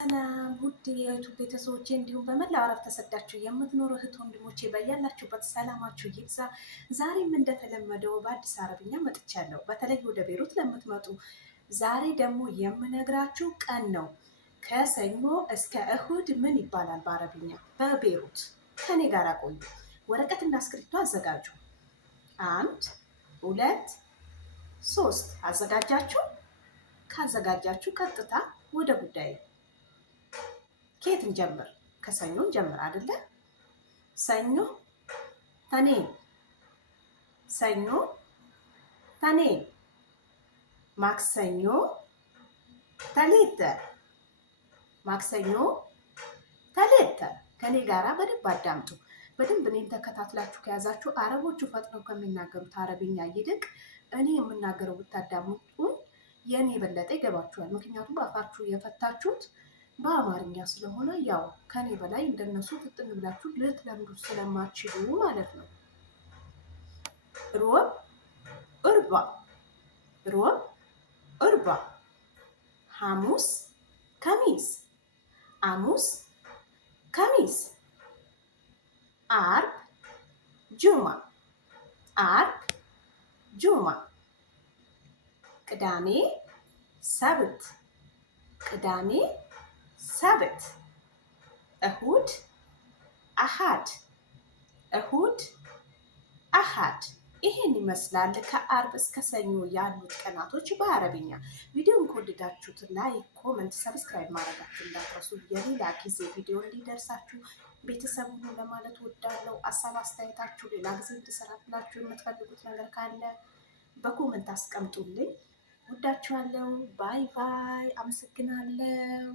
ሰላም ውድ የዩቱብ ቤተሰቦቼ እንዲሁም በመላው ዓለም ተሰዳችሁ የምትኖሩ እህት ወንድሞቼ በያላችሁበት ሰላማችሁ ይብዛ። ዛሬም እንደተለመደው በአዲስ አረብኛ መጥቻለሁ። በተለይ ወደ ቤሩት ለምትመጡ ዛሬ ደግሞ የምነግራችሁ ቀን ነው። ከሰኞ እስከ እሁድ ምን ይባላል በአረብኛ በቤሩት? ከኔ ጋር ቆዩ። ወረቀትና እስክሪብቶ አዘጋጁ። 1 2 3 አዘጋጃችሁ? ካዘጋጃችሁ ቀጥታ ወደ ጉዳይ ከየት እንጀምር? ከሰኞ እንጀምር አይደለ? ሰኞ ተኔን፣ ሰኞ ተኔን፣ ማክሰኞ ተሌተ፣ ማክሰኞ ተሌተ። ከኔ ጋራ በደንብ አዳምጡ። በደንብ እኔን ተከታትላችሁ ከያዛችሁ አረቦቹ ፈጥነው ከሚናገሩት አረብኛ ይልቅ እኔ የምናገረው ብታዳምጡን የኔ የበለጠ ይገባችኋል። ምክንያቱም በአፋችሁ የፈታችሁት በአማርኛ ስለሆነ ያው ከኔ በላይ እንደነሱ ፍጥን ብላችሁ ልትለምዱ ስለማትችሉ ማለት ነው። ሮብ እርባ፣ ሮብ እርባ። ሐሙስ ከሚስ፣ ሐሙስ ከሚስ። አርብ ጁማ፣ አርብ ጁማ። ቅዳሜ ሰብት፣ ቅዳሜ ሰብት። እሁድ አሃድ፣ እሁድ አሃድ። ይሄን ይመስላል ከአርብ እስከ ሰኞ ያሉት ቀናቶች በአረብኛ። ቪዲዮን ከወደዳችሁት ላይክ፣ ኮመንት፣ ሰብስክራይብ ማድረጋችሁ እንዳትረሱ። የሌላ ጊዜ ቪዲዮ እንዲደርሳችሁ ቤተሰብ ሁኑ ለማለት ወዳለው። ሀሳብ አስተያየታችሁ ሌላ ጊዜ እንድሰራላችሁ የምትፈልጉት ነገር ካለ በኮመንት አስቀምጡልኝ። ወዳችኋለሁ። ባይ ባይ። አመሰግናለሁ።